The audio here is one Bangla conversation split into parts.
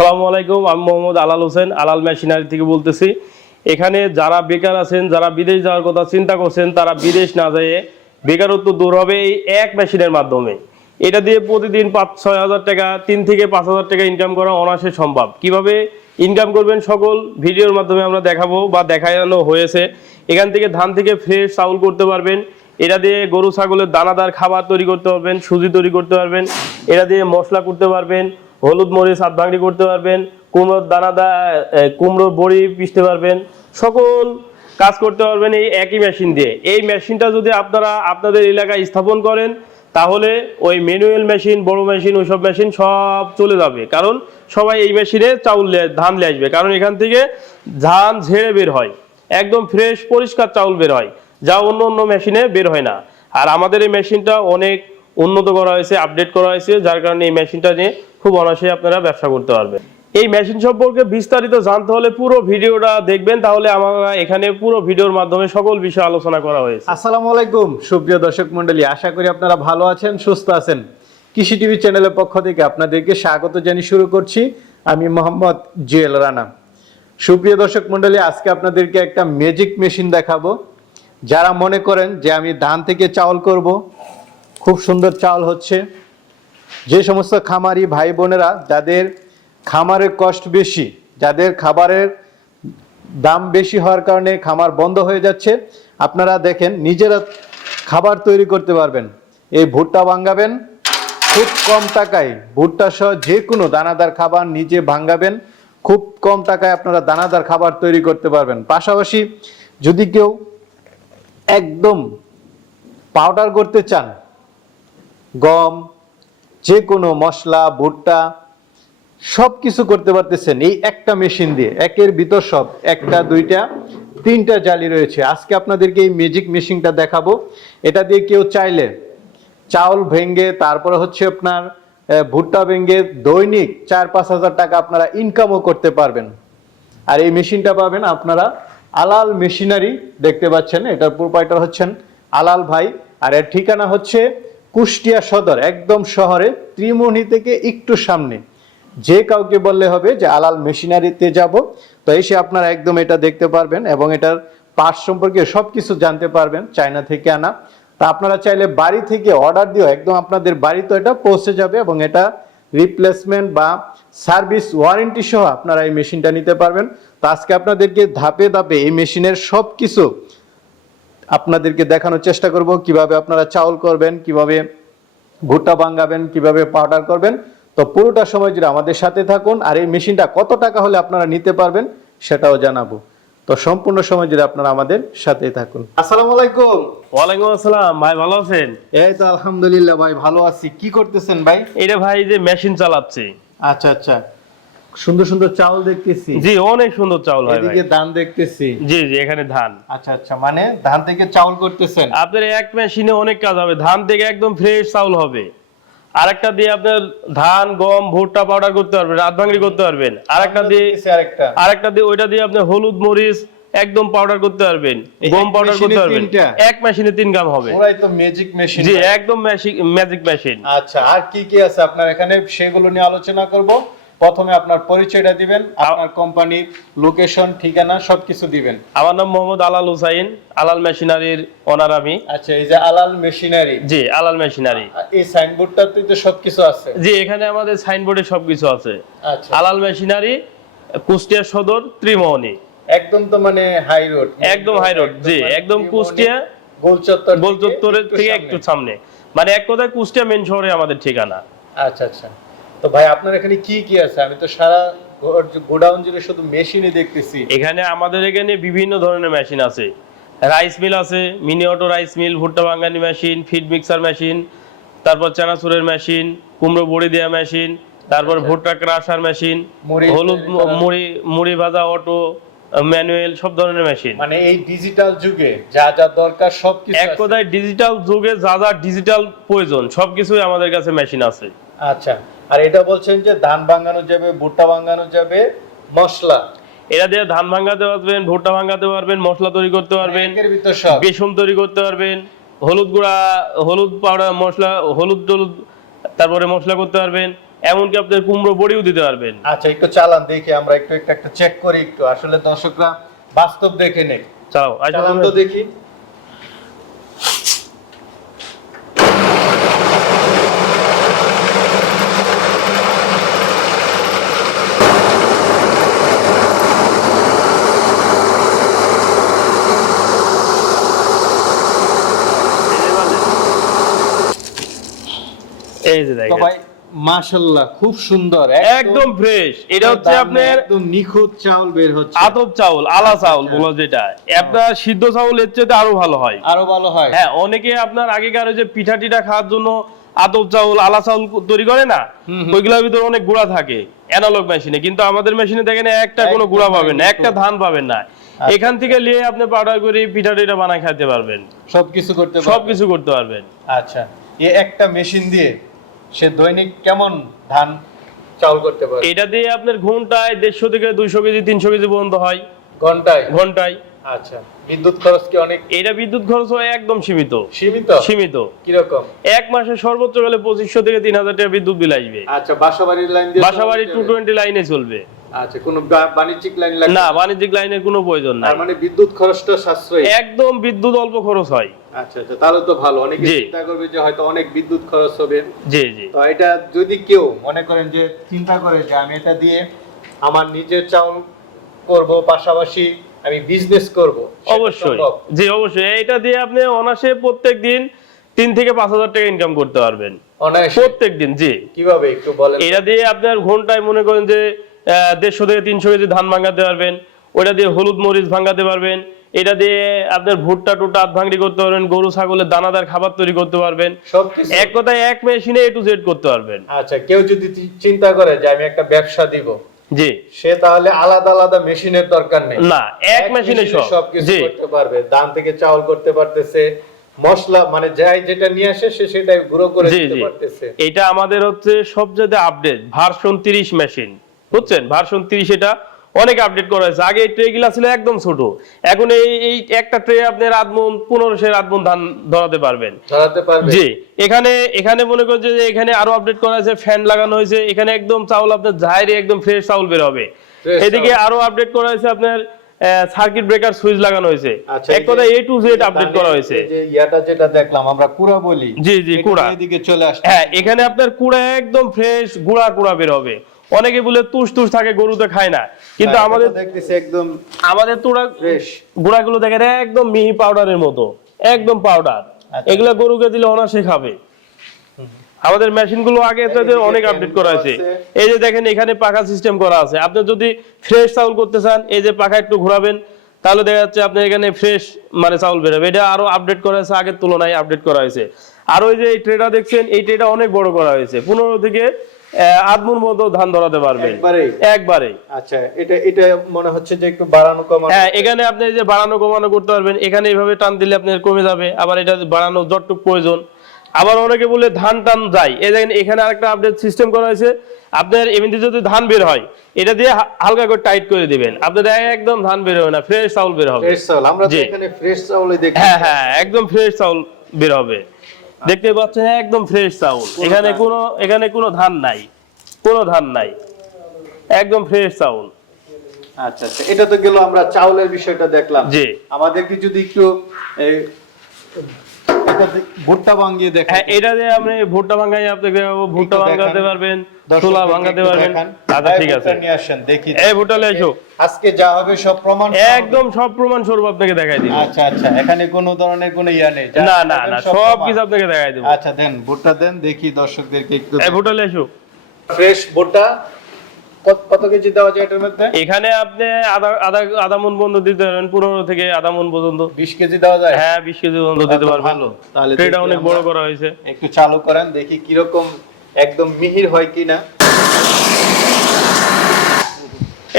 সালামু আলাইকুম, আমি মোহাম্মদ আলাল হোসেন, আলাল মেশিনারি থেকে বলতেছি। এখানে যারা বেকার আছেন, যারা বিদেশ যাওয়ার কথা চিন্তা করছেন, তারা বিদেশ না যেয়ে বেকারত্ব দূর হবে এই এক মেশিনের মাধ্যমে। এটা দিয়ে প্রতিদিন পাঁচ, ছয় হাজার টাকা, তিন থেকে পাঁচ হাজার টাকা ইনকাম করা অনায়াসে সম্ভব। কীভাবে ইনকাম করবেন সকল ভিডিওর মাধ্যমে আমরা দেখাবো বা দেখানো হয়েছে। এখান থেকে ধান থেকে ফ্রেশ চাউল করতে পারবেন। এটা দিয়ে গরু, ছাগলের দানাদার খাবার তৈরি করতে পারবেন, সুজি তৈরি করতে পারবেন। এটা দিয়ে মশলা করতে পারবেন। হলুদ মরিচ হাত ভাঙড়ি করতে পারবেন কুমড়োর দানাদার এ, কুমড়োর বড়ি পিষতে পারবেন। সকল কাজ করতে পারবেন এই একই মেশিন দিয়ে। এই মেশিনটা যদি আপনারা আপনাদের এলাকায় স্থাপন করেন তাহলে ওই ম্যানুয়াল মেশিন বড় মেশিন ওইসব মেশিন সব চলে যাবে। কারণ সবাই এই মেশিনে চাউল ধান নিয়ে আসবে। কারণ এখান থেকে ধান ঝেড়ে বের হয়। একদম ফ্রেশ পরিষ্কার চাউল বের হয়। যা অন্য অন্য মেশিনে বের হয় না। আর আমাদের এই মেশিনটা অনেক উন্নত করা হয়েছে আপডেট করা হয়েছে, যার কারণে এই মেশিনটা নিয়ে খুব অনায়াসে আপনারা ব্যবসা করতে পারবেন। এই মেশিন সম্পর্কে বিস্তারিত জানতে হলে পুরো ভিডিওটা দেখবেন, তাহলে আমরা এখানে পুরো ভিডিওর মাধ্যমে সকল বিষয় আলোচনা করা হয়েছে। আসসালামু আলাইকুম, সুপ্রিয় দর্শক মন্ডলী আশা করি আপনারা ভালো আছেন, সুস্থ আছেন। কৃষি টিভি চ্যানেলের পক্ষ থেকে আপনাদেরকে স্বাগত জানিয়ে শুরু করছি। আমি মোহাম্মদ জুয়েল রানা। সুপ্রিয় দর্শক মন্ডলী আজকে আপনাদেরকে একটা ম্যাজিক মেশিন দেখাবো। যারা মনে করেন যে আমি ধান থেকে চাউল করব খুব সুন্দর চাল হচ্ছে। যে সমস্ত খামারি ভাই বোনেরা যাদের খামারের কষ্ট বেশি, যাদের খাবারের দাম বেশি হওয়ার কারণে খামার বন্ধ হয়ে যাচ্ছে, আপনারা দেখেন নিজেরা খাবার তৈরি করতে পারবেন। এই ভুট্টা ভাঙ্গাবেন খুব কম টাকায়, ভুট্টা সহ যে কোনো দানাদার খাবার নিজে ভাঙ্গাবেন খুব কম টাকায় আপনারা দানাদার খাবার তৈরি করতে পারবেন। পাশাপাশি যদি কেউ একদম পাউডার করতে চান গম যে কোনো মশলা, ভুট্টা সব কিছু করতে পারতেছেন। এই একটা মেশিন দিয়ে, একের ভিতর সব, একটা, দুইটা, তিনটা জালি রয়েছে। আজকে আপনাদেরকে এই ম্যাজিক মেশিনটা দেখাবো। এটা দিয়ে কেউ চাইলে চাউল ভেঙ্গে তারপরে হচ্ছে আপনার ভুট্টা ভেঙ্গে দৈনিক চার, পাঁচ হাজার টাকা আপনারা ইনকামও করতে পারবেন। আর এই মেশিনটা পাবেন আপনারা আলাল মেশিনারি দেখতে পাচ্ছেন? এটার প্রোপাইটার হচ্ছেন আলাল ভাই। আর এর ঠিকানা হচ্ছে কুষ্টিয়া সদর, একদম শহরে ত্রিমোহনী থেকে একটু সামনে। যে কাউকে বললে হবে যে, আলাল মেশিনারিতে যাব, তো এসে আপনারা একদম এটা দেখতে পারবেন এবং এটার পার্টস সম্পর্কে সব কিছু জানতে পারবেন, চায়না থেকে আনা। তা আপনারা চাইলে বাড়ি থেকে অর্ডার দিও একদম আপনাদের বাড়িতে এটা পৌঁছে যাবে এবং এটা রিপ্লেসমেন্ট বা সার্ভিস ওয়ারেন্টি সহ আপনারা এই মেশিনটা নিতে পারবেন। তো আজকে আপনাদেরকে ধাপে ধাপে এই মেশিনের সব কিছু আপনাদেরকে দেখানোর চেষ্টা করব কীভাবে আপনারা চাউল করবেন কীভাবে ভুট্টা ভাঙ্গাবেন কীভাবে পাউডার করবেন। তো পুরোটা সময় জুড়ে আমাদের সাথে থাকুন আর এই মেশিনটা কত টাকা হলে আপনারা নিতে পারবেন সেটাও জানাব। তো সম্পূর্ণ সময় জুড়ে আপনারা আমাদের সাথে থাকুন। আসসালামু আলাইকুম। ওয়ালাইকুম আসসালাম ভাই ভালো আছেন? এই তো আলহামদুলিল্লাহ ভাই ভালো আছি। কি করতেছেন ভাই? এটা ভাই যে মেশিন চালাচ্ছে। আচ্ছা আচ্ছা। সুন্দর সুন্দর চাউল দেখতেছি। জি অনেক সুন্দর চাউল হয় এদিকে ধান দেখতেছি। জি জি এখানে ধান। আচ্ছা আচ্ছা মানে ধান থেকে চাউল করতেছেন? আপনার এক মেশিনে অনেক কাজ হবে। ধান থেকে একদম ফ্রেশ চাউল হবে। আরেকটা দিয়ে আপনার ধান গম ভুট্টা পাউডার করতে পারবেন রাত ভাঙড়ি করতে পারবেন। আরেকটা দিয়ে আরেকটা। আরেকটা দিয়ে ওইটা দিয়ে আপনি হলুদ মরিচ একদম পাউডার করতে পারবেন। গম পাউডার করতে পারবেন। এক মেশিনে তিন গ্রাম হবে। পুরাই তো ম্যাজিক মেশিন জি একদম ম্যাজিক মেশিন আচ্ছা আর কি কি আছে আপনার এখানে? সেগুলো নিয়ে আলোচনা করব। প্রথমে আপনার পরিচয়টা দিবেন আপনার কোম্পানির লোকেশন ঠিকানা সবকিছু দিবেন। আমার নাম মোহাম্মদ আলাল হুসাইন আলাল মেশিনারির ওনার আমি। আচ্ছা এই যে আলাল মেশিনারি। জি আলাল মেশিনারি। এই সাইনবোর্ডটাতে তো সবকিছু আছে। জি এখানে আমাদের সাইনবোর্ডে সবকিছু আছে। আচ্ছা। আলাল মেশিনারি কুষ্টিয়া সদর ত্রিমোহনী। একদম তো মানে হাই রোড একদম হাই রোড জি একদম কুষ্টিয়া গোলচত্বর গোল চত্বরের থেকে একটু সামনে। মানে এক কথায় কুষ্টিয়া মেন শহরে আমাদের ঠিকানা। আচ্ছা আচ্ছা। তো ভাই আপনার এখানে কি কি আছে? আমি তো সারা গোডাউন জুড়ে শুধু মেশিনই দেখতেছি। এখানে আমাদের এখানে বিভিন্ন ধরনের মেশিন আছে। রাইস মিল আছে মিনি অটো রাইস মিল ভুট্টা ভাঙ্গানি মেশিন ফিড মিক্সার মেশিন তারপর চানাচুরের মেশিন কুমড়ো বড়ি দেওয়া মেশিন তারপর ভুট্টা ক্রাশার মেশিন মুড়ি হলুদ মুড়ি মুড়ি ভাজা অটো ম্যানুয়াল সব ধরনের মেশিন মানে এই ডিজিটাল যুগে যা যা দরকার সবকিছু এক কথায় ডিজিটাল যুগে যা যা ডিজিটাল প্রয়োজন সবকিছুই আমাদের কাছে মেশিন আছে। আচ্ছা আর এটা বলছেন যে ধান ভাঙানো যাবে ভুট্টা ভাঙানো যাবে মশলা। এটা দিয়ে ধান ভাঙাতে পারবেন ভুট্টা ভাঙাতে পারবেন মশলা তৈরি করতে পারবেন বেসন তৈরি করতে পারবেন হলুদ গুঁড়া হলুদ পাউডার মশলা হলুদ টলুদ তারপরে মশলা করতে পারবেন এমনকি আপনার কুমড়ো বড়িও দিতে পারবেন। আচ্ছা একটু চালান দেখি আমরা একটু একটু একটা চেক করি একটু। আসলে দর্শকরা বাস্তব দেখে নেই। চাও আচ্ছা চালান তো দেখি। এই যে দেখেন। ভাই মাশাল্লাহ খুব সুন্দর একদম ফ্রেশ এটা হচ্ছে আপনার একদম নিখুঁত চাউল বের হচ্ছে। আতপ চাউল আলা চাউল আচ্ছা। বলো যেটা। আপনার সিদ্ধ চাউল এর চেয়ে আরও ভালো হয়। আরও ভালো হয়। হ্যাঁ অনেকে আপনার আগেকার ওই যে পিঠা টিঠা খাওয়ার জন্য আতপ চাউল আলা চাউল তৈরি করে না। ওইগুলোর ভিতরে অনেক গুঁড়া থাকে অ্যানালগ মেশিনে কিন্তু আমাদের মেশিনে দেখেন একটা কোনো গুঁড়া পাবেন না একটা ধান পাবেন না। এখান থেকে নিয়ে আপনি পাউডার করে পিঠা টিঠা বানায় খেতে পারবেন। সবকিছু করতে সব পারবে। কিছু করতে পারবেন। আচ্ছা। এই একটা মেশিন দিয়ে সে দৈনিক কেমন ধান চাউল করতে পারে? এটা দিয়ে আপনার ঘন্টায় দেড়শো থেকে দুইশো কেজি তিনশো কেজি পর্যন্ত হয়। ঘন্টায়? ঘন্টায়। আচ্ছা বিদ্যুৎ খরচ কি অনেক? এটা বিদ্যুৎ খরচ হয় একদম সীমিত। সীমিত? সীমিত। কীরকম? এক মাসে সর্বোচ্চ গেলে পঁচিশশো থেকে তিন হাজার টাকা বিদ্যুৎ বিল আসবে। আচ্ছা বাসাবাড়ির লাইন দিয়ে বাসাবাড়ি টু টোয়েন্টি লাইনে চলবে। আচ্ছা কোনো বাণিজ্যিক লাইন না বাণিজ্যিক লাইনের কোনো প্রয়োজন নাই। মানে বিদ্যুৎ খরচটা সাশ্রয়ী। একদম বিদ্যুৎ অল্প খরচ হয়। আচ্ছা আচ্ছা তাহলে তো ভালো। অনেকে। চিন্তা করবে যে হয়তো অনেক বিদ্যুৎ খরচ হবে। জি জি। তো এটা যদি কেউ মনে করেন যে চিন্তা করে যে আমি এটা দিয়ে আমার নিজের চাউল করব পাশাপাশি আমি বিজনেস করব অবশ্যই। জি অবশ্যই। এটা দিয়ে আপনি অনাসে প্রত্যেক দিন তিন থেকে পাঁচ হাজার টাকা ইনকাম করতে পারবেন। প্রত্যেক দিন জি। কীভাবে একটু বলেন এটা দিয়ে আপনার ঘন্টায় মনে করেন যে দেড়শো থেকে তিনশো কেজি ধান ভাঙাতে পারবেন। ওটা দিয়ে হলুদ মরিচ ভাঙাতে পারবেন। এটা দিয়ে আপনার ভুট্টা টুট্টা আধ ভাঙড়ি করতে পারবেন গরু ছাগলের দানাদার খাবার তৈরি করতে পারবেন। এক কথায় এক মেশিনে এ টু জেড করতে পারবেন। আচ্ছা কেউ যদি চিন্তা করে যে আমি একটা ব্যবসা দিব জি। সে তাহলে আলাদা আলাদা মেশিনের দরকার নেই। না এক মেশিনে সব। সবকিছু করতে পারবে ধান থেকে চাউল করতে পারতেছে মশলা মানে যাই যেটা নিয়ে আসে সে সেটাই গুঁড়ো করে দিতে পারতেছে। এটা আমাদের হচ্ছে সবচেয়ে আপডেট ভার্সন তিরিশ মেশিন বুঝছেন? ভার্সন তিরিশ এটা অনেক আপডেট করা হয়েছে। আগে এই ট্রেগুলা ছিল একদম ছোট। এখন এই এই একটা ট্রে আপনি রাতমন পনেরোশো রাতমন ধান ধরাতে পারবেন। ধরাতে পারবে জি এখানে এখানে মনে করছে যে এখানে আরও আপডেট করা হয়েছে ফ্যান লাগানো হয়েছে। এখানে একদম চাউল আপনার ঝাইরে একদম ফ্রেশ চাউল বের হবে। এদিকে আরও আপডেট করা হয়েছে আপনার সার্কিট ব্রেকার সুইচ লাগানো হয়েছে। আচ্ছা, এক কথা এ টু জেড আপডেট করা হয়েছে। যে ইয়াটা যেটা দেখলাম আমরা কুড়া বলি। জি, জি, কুড়া। এদিকে চলে আসছে। হ্যাঁ এখানে আপনার কুড়া একদম ফ্রেশ গুড়া কুড়া বের হবে। অনেকে বলে তুষ তুষ থাকে গরুতে খায় না। কিন্তু হ্যাঁ, আমাদের দেখতেছি একদম আমাদের তুড়া ফ্রেশ গুড়াগুলো দেখেন একদম মিহি পাউডারের মতো একদম পাউডার আচ্ছা। এগুলা গরুকে দিলে অনাসে খাবে। আমাদের মেশিনগুলো আগে অনেক আপডেট করা আছে আছে। এই যে দেখেন এখানে পাখা সিস্টেম করা আছে। আপনি যদি ফ্রেশ চাউল করতে চান এই যে পাখা একটু ঘোরাবেন তাহলে দেখা যাচ্ছে আপনার এখানে ফ্রেশ মানে চাউল বেরোবে। এটা আরও আপডেট করা হয়েছে আগের তুলনায় আপডেট করা হয়েছে। আর ওই যে এই ট্রেটা দেখছেন এই ট্রেটা অনেক বড় করা হয়েছে। পনেরো থেকে আদমুর মতো ধান ধরাতে পারবেন একবারে আচ্ছা এটা এটা মনে হচ্ছে যে একটু বাড়ানো কমানো হ্যাঁ এখানে আপনি যে বাড়ানো কমানো করতে পারবেন এখানে এইভাবে টান দিলে আপনার কমে যাবে আবার এটা বাড়ানো যতটুক প্রয়োজন। আবার অনেকে বলে ধান টান যায়। এই দেখেন এখানে আরেকটা আপডেট সিস্টেম করা হয়েছে। আপনার এমনিতে যদি ধান বের হয় এটা দিয়ে হালকা করে টাইট করে দিবেন। আপনার একদম ধান বের হবে না ফ্রেশ চাউল বের হবে। ফ্রেশ চাউল আমরা এখানে ফ্রেশ চাউলই দেখি। হ্যাঁ হ্যাঁ একদম ফ্রেশ চাউল বের হবে। দেখতে পাচ্ছেন একদম ফ্রেশ চাউল। এখানে কোনো এখানে কোনো ধান নাই। কোনো ধান নাই। একদম ফ্রেশ চাউল। আচ্ছা আচ্ছা। এটা তো গেল আমরা চাউলের বিষয়টা দেখলাম। জি। আমাদেরকে যদি একটু ভুট্টা ভাঙিয়ে দেখেন হ্যাঁ এটা দিয়ে আপনি ভুট্টা ভাঙাই আপনাকে ভুট্টা ভাঙাতে পারবেন। পারবেন আচ্ছা ঠিক আছে। নিয়ে আসেন দেখি। এই এসো। আজকে যা হবে সব প্রমাণ একদম সব প্রমাণ স্বরূপ আপনাকে দেখাই দিব। আচ্ছা আচ্ছা এখানে কোনো ধরনের কোনো ইয়া নেই না না না সব কিছু আপনাকে দেখাই দেবো। আচ্ছা দেন ভুট্টা দেন দেখি দর্শকদেরকে একটু এই এসো। ফ্রেশ ভুট্টা কত- কেজি দেওয়া যায় এটার মধ্যে? এখানে আপনি আধা আধা আধা মন পর্যন্ত দিতে পারবেন পনেরো থেকে আধা মন পর্যন্ত। বিশ কেজি দেওয়া যায়? হ্যাঁ বিশ কেজি পর্যন্ত দিতে তাহলে পারবেন। ভালো তাহলে দেখি অনেক বড় করা হয়েছে। একটু চালু করেন দেখি কীরকম একদম মিহির হয় কিনা?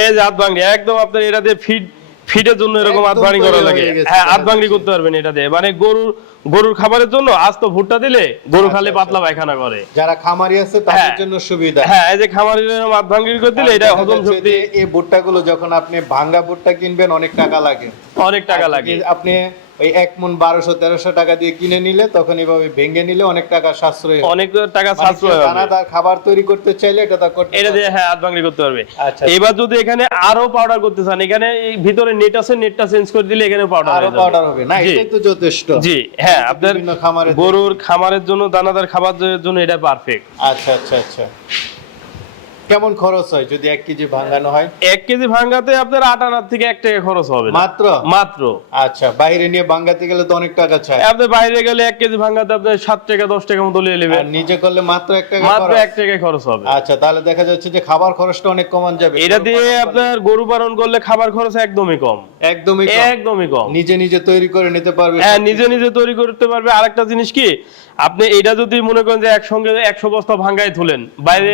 এই যে হাত ভাঙড়ি একদম আপনার এটা দিয়ে ফিট ফিটের জন্য এরকম ভাঙড়ি করা লাগে। হ্যাঁ ভাঙড়ি করতে পারবেন এটা দিয়ে। মানে গরুর গরুর খাবারের জন্য আজ তো ভুট্টা দিলে গরু আচ্ছা, খালে আচ্ছা। পাতলা পায়খানা করে। যারা খামারি আছে তাদের হ্যাঁ। জন্য সুবিধা। হ্যাঁ এই যে খামারের ভাঙড়ি করে দিলে এটা হজম শক্তি এই ভুট্টাগুলো যখন আপনি ভাঙ্গা ভুট্টা কিনবেন অনেক টাকা লাগে। অনেক টাকা লাগে। আপনি ওই এক মন বারোশো তেরোশো টাকা দিয়ে কিনে নিলে তখন এভাবে ভেঙে নিলে অনেক টাকা সাশ্রয় অনেক টাকা মানে সাশ্রয় হবে। দানাদার খাবার তৈরি করতে চাইলে এটা তা করতে এটা দিয়ে হ্যাঁ করতে পারবে। আচ্ছা। এবার যদি এখানে আরও পাউডার করতে চান এখানে ভিতরে নেট আছে নেটটা চেঞ্জ করে দিলে এখানে পাউডার আরও পাউডার হবে না এটাই তো যথেষ্ট। জি হ্যাঁ আপনার গরুর খামারের জন্য দানাদার খাবার জন্য এটা পারফেক্ট আচ্ছা আচ্ছা আচ্ছা। কেমন খরচ হয় যদি এক কেজি ভাঙানো হয়? এক কেজি ভাঙ্গাতে আপনার আট আনার থেকে এক টাকা খরচ হবে। মাত্র? মাত্র। আচ্ছা বাইরে নিয়ে ভাঙাতে গেলে তো অনেক টাকা চাই। আপনি বাইরে গেলে এক কেজি ভাঙ্গাতে আপনার সাত টাকা দশ টাকা মতো নিয়ে আর নেবেন নিজে করলে মাত্র এক টাকা মাত্র এক টাকায় খরচ হবে। আচ্ছা তাহলে দেখা যাচ্ছে যে খাবার খরচটা অনেক কমান যাবে। এটা দিয়ে আপনার গরু পালন করলে খাবার খরচ একদমই কম। একদমই কম। একদমই কম। নিজে নিজে তৈরি করে নিতে পারবে হ্যাঁ নিজে নিজে তৈরি করতে পারবে। আরেকটা জিনিস কি আপনি এটা যদি মনে করেন যে একসঙ্গে একশো বস্তা ভাঙ্গাই তুলেন বাইরে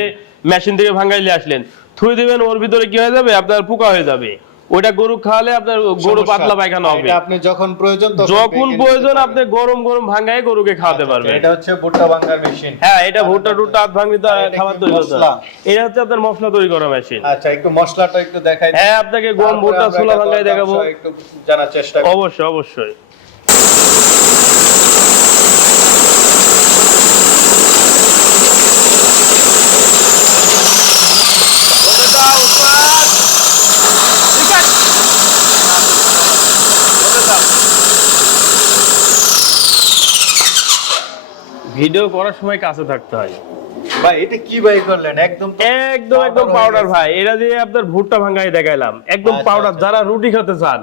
মেশিন থেকে ভাঙ্গাইলে আসলেন। থুই দিবেন ওর ভিতরে কি হয়ে যাবে? আপনার পোকা হয়ে যাবে। ওইটা গরু খাওয়ালে আপনার গরু পাতলা পায়খানা হবে। আপনি যখন প্রয়োজন যখন প্রয়োজন আপনি গরম গরম ভাঙ্গায় গরুকে খাওয়াতে আচ্ছা, পারবেন। এটা হচ্ছে ভুট্টা ভাঙার মেশিন হ্যাঁ এটা ভুট্টা টুট্টা হাত ভাঙি খাবার তৈরি করতে এটা হচ্ছে আপনার মশলা তৈরি করা মেশিন আচ্ছা একটু মশলাটা একটু দেখাই হ্যাঁ আপনাকে গম ভুট্টা ছোলা এটা দেখাবো। একটু জানার চেষ্টা অবশ্যই অবশ্যই। ভিডিও করার সময় কাছে থাকতে হয়। ভাই এটা কি ভাই করলেন? একদম একদম একদম পাউডার ভাই। এটা দিয়ে আপনার ভুট্টা ভাঙ্গাই দেখাইলাম একদম আচ্ছা, পাউডার আচ্ছা। যারা রুটি খেতে চান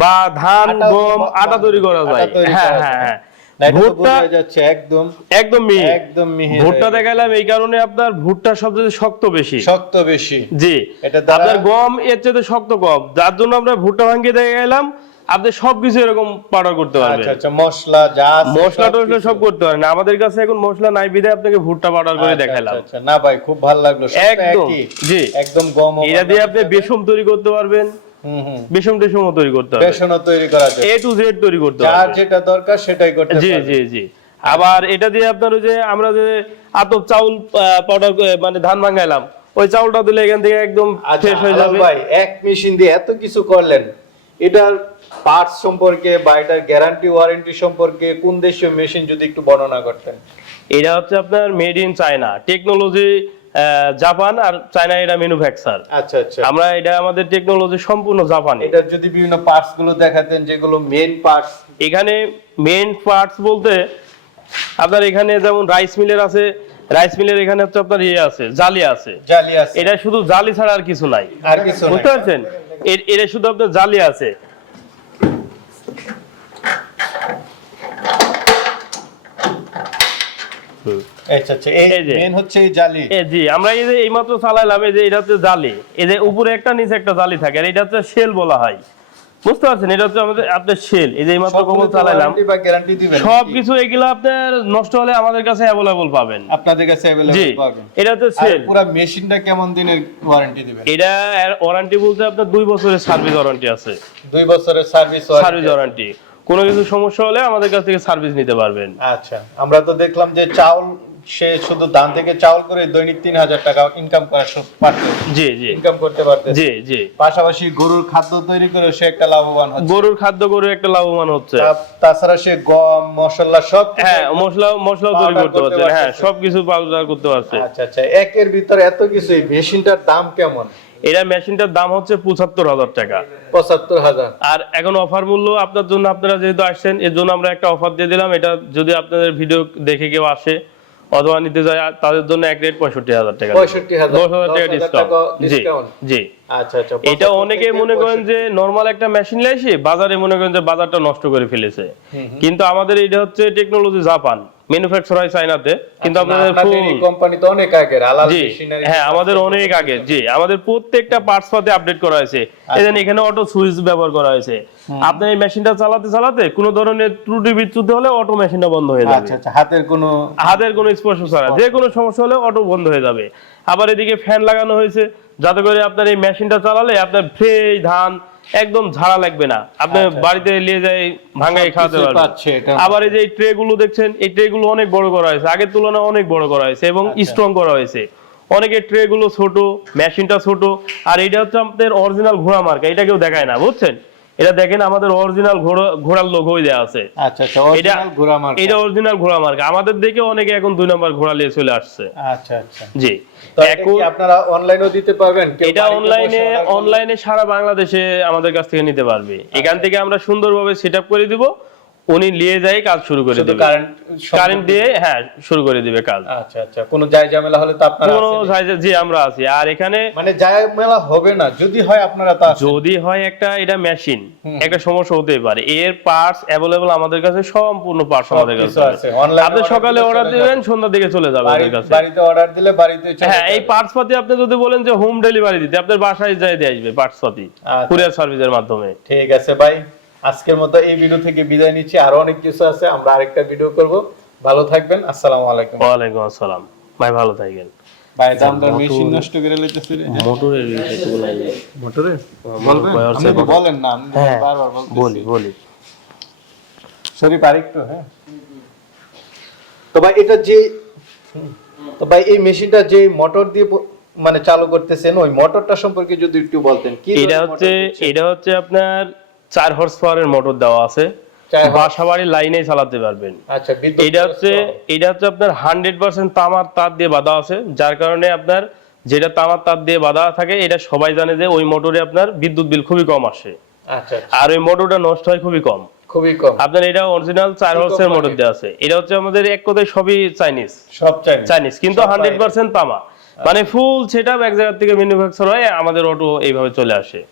বা ধান গম আটা তৈরি করা যায়। হ্যাঁ হ্যাঁ হ্যাঁ। তো ভুট্টা যাচ্ছে একদম। একদম মিহি। একদম মিহি ভুট্টা হয়ে দেখাইলাম এই কারণে আপনার ভুট্টা সবচেয়ে শক্ত বেশি। শক্ত বেশি। জি। এটা আপনার গম এর চেয়ে শক্ত কম। যার জন্য আমরা ভুট্টা ভাঙ্গিয়ে দেখাইলাম আপনি সবকিছু এরকম পাউডার করতে পারবেন। আচ্ছা আচ্ছা মশলা যা মশলা কিছু। সব করতে পারেন। আমাদের কাছে এখন মশলা নাই বিধে আপনাকে ভুট্টা পাউডার করে আচ্ছা, আচ্ছা, আচ্ছা। না ভাই খুব ভালো লাগল একদম, জি। একদম গম এটা দিয়ে আপনি। বেসম তৈরি করতে পারবেন। টেসমও তৈরি করতে পারবেন বেসনও তৈরি করা যায় এ টু জেড তৈরি করতে যার যেটা দরকার সেটাই করতে জি জি জি। আবার এটা দিয়ে আপনার ওই যে আমরা যে আতপ চাউল পাউডার মানে ধান ভাঙাইলাম ওই চাউলটা দিলে এখান থেকে একদম আচ্ছা ফ্রেশ হয়ে যাবে। ভাই এক মেশিন দিয়ে এত কিছু করলেন। এটার পার্টস সম্পর্কে বা এটার গ্যারান্টি ওয়ারেন্টি সম্পর্কে কোন দেশীয় মেশিন যদি একটু বর্ণনা করতেন? এটা হচ্ছে আপনার made in China technology Japan R China এটা ম্যানুফ্যাকচার আচ্ছা আচ্ছা। আমরা এটা আমাদের টেকনোলজি সম্পূর্ণ জাপানি এটার যদি বিভিন্ন পার্টসগুলো দেখাতেন যেগুলো মেন পার্টস এখানে মেইন পার্টস বলতে আপনার এখানে যেমন রাইস মিলের আছে রাইস মিলের এখানে হচ্ছে আপনার ইয়ে আছে জালি আছে। জালি আছে। এটা শুধু জালি ছাড়া আর কিছু নাই। আর কিছু বুঝতে পারছেন? এটা শুধু আপনার জালি আছে। আচ্ছা আচ্ছা আমরা এই যে এইমাত্র চালাইলাম এই যে এটা হচ্ছে জালি। এই যে উপরে একটা নিচে একটা জালি থাকে আর এটা হচ্ছে শেল বলা হয়। বুঝতে পারছেন এটা হচ্ছে আমাদের আপনার সেল এই যে চালাইলাম। এগুলো আপনার নষ্ট হলে আমাদের কাছে অ্যাভেলেবল পাবেন। আপনাদের কাছে অ্যাভেলেবল পাবেন। এটা সেল পুরো মেশিনটা কেমন দিনের ওয়ারেন্টি দিবেন? এটা ওয়ারেন্টি বলতে আপনার দুই বছরের সার্ভিস ওয়ারেন্টি আছে। দুই বছরের সার্ভিস সার্ভিস ওয়ারেন্টি কোনো কিছু সমস্যা হলে আমাদের কাছ থেকে সার্ভিস নিতে পারবেন। আচ্ছা আমরা তো দেখলাম যে চাউল সে শুধু ধান থেকে চাউল করে দৈনিক তিন হাজার টাকা ইনকাম করা পারত জি জি। ইনকাম করতে পারতে। জি জি। পাশাপাশি গরুর খাদ্য তৈরি করে সে একটা লাভবান হচ্ছে। গরুর খাদ্য গরু একটা লাভবান হচ্ছে। তাছাড়া সে গম মশলা সব হ্যাঁ মশলা মশলাও তৈরি করতে পারছে। হ্যাঁ সবকিছু পাউডার করতে পারছে। আচ্ছা আচ্ছা। একের ভিতরে এত কিছু এই মেশিনটার দাম কেমন? এটা মেশিনটার দাম হচ্ছে পঁচাত্তর হাজার টাকা। পঁচাত্তর হাজার। আর এখন অফার মূল্য আপনার জন্য আপনারা যেহেতু আসছেন এর জন্য আমরা একটা অফার দিয়ে দিলাম। এটা যদি আপনাদের ভিডিও দেখে কেউ আসে অথবা নিতে চায় তাদের জন্য এক রেট পঁয়ষট্টি হাজার টাকা। পঁয়ষট্টি হাজার। দশ হাজার টাকা ডিসকাউন্ট জি ডিসকাউন্ট জি। আচ্ছা আচ্ছা এটা 75 অনেকে মনে করেন যে নরমাল একটা মেশিন লাইছি বাজারে মনে করেন যে বাজারটা নষ্ট করে ফেলেছে। কিন্তু আমাদের এটা হচ্ছে টেকনোলজি জাপান ম্যানুফ্যাকচার হয় কিন্তু আপনাদের কোম্পানি তো অনেক আলাল মেশিনারি হ্যাঁ আমাদের অনেক আগে জি আমাদের প্রত্যেকটা পার্টস পাতে আপডেট করা হয়েছে। এখানে অটো সুইচ ব্যবহার করা হয়েছে। আপনি এই মেশিনটা চালাতে চালাতে কোনো ধরনের ত্রুটি বিচ্যুতি হলে অটো মেশিনটা বন্ধ হয়ে যাবে। আচ্ছা আচ্ছা হাতের কোনো হাতের কোনো স্পর্শ ছাড়া যে কোনো সমস্যা হলে অটো বন্ধ হয়ে যাবে। আবার এদিকে ফ্যান লাগানো হয়েছে। যাতে করে আপনার এই মেশিনটা চালালে আপনার ফ্রেশ ধান একদম ঝাড়া লাগবে না। আপনি বাড়িতে নিয়ে যাই ভাঙাই খাওয়াতে পারবে পারবেন। আবার এই যে ট্রে গুলো দেখছেন এই ট্রে গুলো অনেক বড় করা হয়েছে। আগের তুলনায় অনেক বড় করা হয়েছে এবং আচ্ছা। স্ট্রং করা হয়েছে। অনেকে ট্রে গুলো ছোট মেশিনটা ছোট আর এটা হচ্ছে আমাদের অরিজিনাল ঘোড়া মার্কা এটা কেউ দেখায় না বুঝছেন? এটা দেখেন আমাদের অরিজিনাল ঘোড়ার লোগোই দেওয়া আছে। আচ্ছা আচ্ছা অরিজিনাল ঘোড়া মার্কা এটা অরিজিনাল ঘোড়া মার্কা আমাদের দেখে অনেকে এখন দুই নম্বর ঘোড়া নিয়ে চলে আসছে। আচ্ছা আচ্ছা। জি। তো এখন আপনারা অনলাইনেও দিতে পারবেন? এটা অনলাইনে বসে order করলে- অনলাইনে সারা বাংলাদেশে আমাদের কাছ থেকে নিতে পারবে। এখান থেকে আমরা সুন্দরভাবে সেট আপ করে দিব। উনি নিয়ে যাই কাজ শুরু করে দিবে। কারেন্ট কারেন্ট দিয়ে হ্যাঁ শুরু করে দিবে কাজ। আচ্ছা আচ্ছা কোনো জায় ঝামেলা হলে তো আপনারা কোনো। জি আমরা আছি। আর এখানে মানে জায় মেলা হবে না যদি হয় আপনারা তো। যদি হয় একটা এটা মেশিন একটা সমস্যা হতে পারে। এর পার্টস অ্যাভেলেবল আমাদের কাছে সম্পূর্ণ পার্টস আমাদের কাছে আছে। আপনি সকালে অর্ডার দিবেন সন্ধ্যার দিকে চলে যাবে আমাদের কাছে। বাড়িতে অর্ডার দিলে বাড়িতে চলে হ্যাঁ এই। পার্টস পাতি আপনি যদি বলেন যে হোম ডেলিভারি দিতে আপনার বাসায় যাই দিয়ে আসবে পার্টস পাতি। আচ্ছা। কুরিয়ার সার্ভিসের মাধ্যমে। ঠিক আছে ভাই আজকের মতো এই ভিডিও থেকে বিদায় নিচ্ছি। আরও অনেক কিছু আছে আমরা আরেকটা ভিডিও করব। ভালো থাকবেন আসসালামু আলাইকুম। ওয়ালাইকুম আসসালাম। ভাই ভালো থাকেন। ভাই দামদার মেশিন নষ্ট করে লইতেছি রে। মোটরের মোটরে? বলবেন? আপনি তো বলেন না আমি হ্যাঁ বারবার বলতেছি। বলি বলি। শরীফ আরেকটু হ্যাঁ। তো ভাই এটা যে তো ভাই এই মেশিনটা যে মোটর দিয়ে মানে চালু করতেছেন ওই মোটরটা সম্পর্কে যদি একটু বলতেন কি এটা হচ্ছে এটা হচ্ছে আপনার চার হর্স পাওয়ারের মোটর দেওয়া আছে। চার horse- বাসা বাড়ির লাইনে চালাতে পারবেন। আচ্ছা এটা হচ্ছে এটা হচ্ছে আপনার হান্ড্রেড পার্সেন্ট তামার তার দিয়ে বাঁধা আছে যার কারণে আপনার যেটা তামার তার দিয়ে বাঁধা থাকে এটা সবাই জানে যে ওই মোটরে আপনার বিদ্যুৎ বিল খুবই কম আসে। আচ্ছা আর ওই মোটরটা নষ্ট হয় খুবই কম। খুবই কম। আপনার এটা অরিজিনাল চার হর্সের মোটর দেওয়া আছে। এটা হচ্ছে আমাদের এক কথায় সবই চাইনিজ সব চাইনিজ কিন্তু হান্ড্রেড পার্সেন্ট তামা। মানে ফুল সেট এক জায়গা থেকে ম্যানুফ্যাকচার হয় আমাদের অটো এইভাবে চলে আসে।